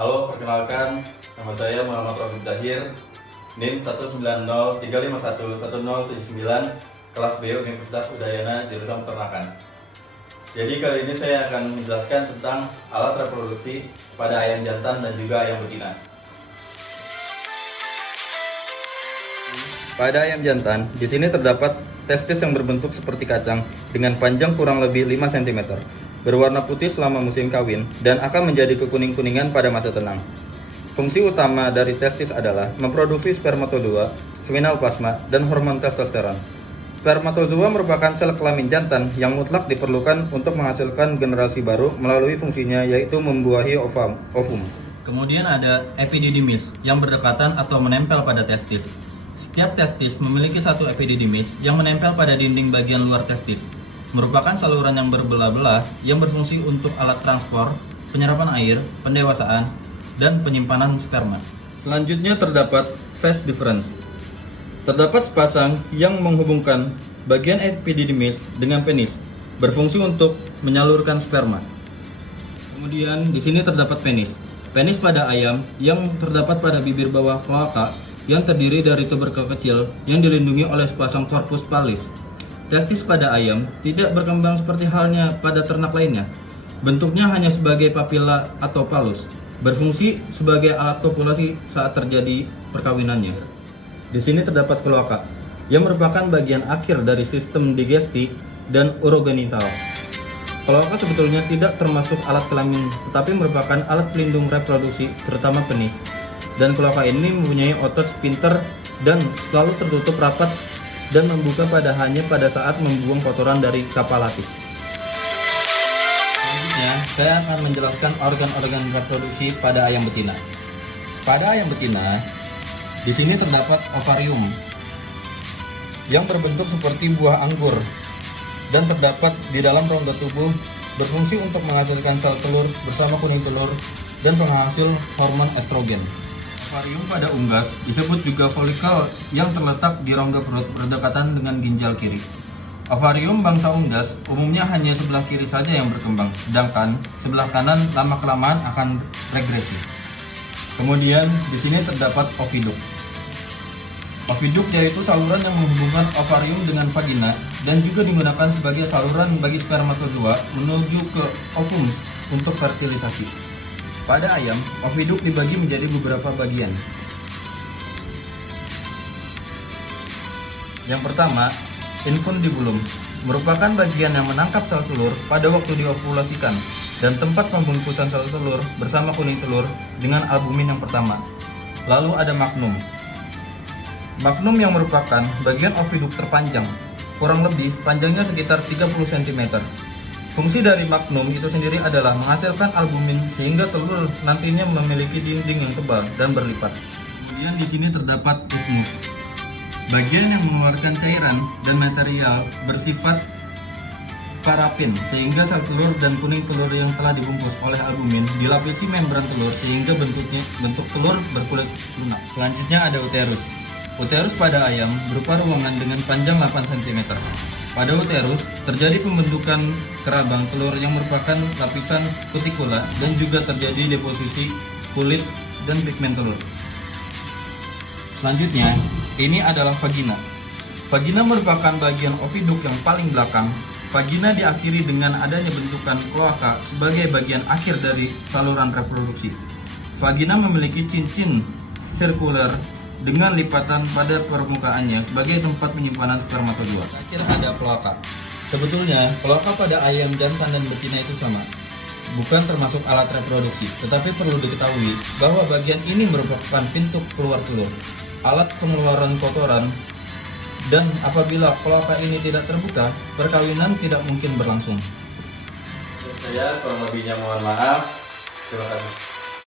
Halo, perkenalkan, nama saya Muhammad Rafiq Zahir, NIM 19030511079, kelas B Universitas Udayana, jurusan Peternakan. Jadi kali ini saya akan menjelaskan tentang alat reproduksi pada ayam jantan dan juga ayam betina. Pada ayam jantan, di sini terdapat testis yang berbentuk seperti kacang dengan panjang kurang lebih 5 cm, berwarna putih selama musim kawin, dan akan menjadi kekuning-kuningan pada masa tenang. Fungsi utama dari testis adalah memproduksi spermatozoa, seminal plasma, dan hormon testosteron. Spermatozoa merupakan sel kelamin jantan yang mutlak diperlukan untuk menghasilkan generasi baru melalui fungsinya yaitu membuahi ovum. Kemudian ada epididymis yang berdekatan atau menempel pada testis. Setiap testis memiliki satu epididymis yang menempel pada dinding bagian luar testis. Merupakan saluran yang berbelah-belah yang berfungsi untuk alat transport, penyerapan air, pendewasaan, dan penyimpanan sperma. Selanjutnya terdapat phase difference. Terdapat sepasang yang menghubungkan bagian epididymis dengan penis, berfungsi untuk menyalurkan sperma. Kemudian di sini terdapat penis. Penis pada ayam yang terdapat pada bibir bawah kloaka yang terdiri dari tuberkel kecil yang dilindungi oleh sepasang corpus pallis. Testis pada ayam tidak berkembang seperti halnya pada ternak lainnya. Bentuknya hanya sebagai papila atau palus, berfungsi sebagai alat kopulasi saat terjadi perkawinannya. Di sini terdapat kloaka, yang merupakan bagian akhir dari sistem digesti dan urogenital. Kloaka sebetulnya tidak termasuk alat kelamin, tetapi merupakan alat pelindung reproduksi, terutama penis. Dan kloaka ini mempunyai otot sphincter dan selalu tertutup rapat dan membuka hanya pada saat membuang kotoran dari kapalatis. Selanjutnya, saya akan menjelaskan organ-organ reproduksi pada ayam betina. Pada ayam betina, di sini terdapat ovarium yang berbentuk seperti buah anggur dan terdapat di dalam rongga tubuh, berfungsi untuk menghasilkan sel telur bersama kuning telur dan penghasil hormon estrogen. Ovarium pada unggas disebut juga folikel yang terletak di rongga perut berdekatan dengan ginjal kiri. Ovarium bangsa unggas umumnya hanya sebelah kiri saja yang berkembang, sedangkan sebelah kanan lama-kelamaan akan regresi. Kemudian di sini terdapat oviduk. Oviduk yaitu saluran yang menghubungkan ovarium dengan vagina dan juga digunakan sebagai saluran bagi spermatozoa menuju ke ovum untuk fertilisasi. Pada ayam, oviduk dibagi menjadi beberapa bagian. Yang pertama, infundibulum merupakan bagian yang menangkap sel telur pada waktu diovulasikan dan tempat pembungkusan sel telur bersama kuning telur dengan albumin yang pertama. Lalu ada magnum. Magnum yang merupakan bagian oviduk terpanjang, kurang lebih panjangnya sekitar 30 cm. Fungsi dari magnum itu sendiri adalah menghasilkan albumin sehingga telur nantinya memiliki dinding yang tebal dan berlipat. Kemudian di sini terdapat isthmus, bagian yang mengeluarkan cairan dan material bersifat parafin sehingga sel telur dan kuning telur yang telah dibungkus oleh albumin dilapisi membran telur sehingga bentuk telur berkulit lunak. Selanjutnya ada uterus. Uterus pada ayam berupa ruangan dengan panjang 8 cm. Pada uterus terjadi pembentukan kerabang telur yang merupakan lapisan kutikula dan juga terjadi deposisi kulit dan pigmen telur. Selanjutnya, ini adalah vagina. Vagina merupakan bagian oviduk yang paling belakang. Vagina diakhiri dengan adanya bentukan kloaka sebagai bagian akhir dari saluran reproduksi. Vagina memiliki cincin sirkuler dengan lipatan pada permukaannya sebagai tempat penyimpanan spermatozoa. Terakhir ada kloaka. Sebetulnya, kloaka pada ayam jantan dan betina itu sama. Bukan termasuk alat reproduksi, tetapi perlu diketahui bahwa bagian ini merupakan pintu keluar telur, alat pengeluaran kotoran, dan apabila kloaka ini tidak terbuka, perkawinan tidak mungkin berlangsung. Saya kurang lebihnya mohon maaf. Terima kasih.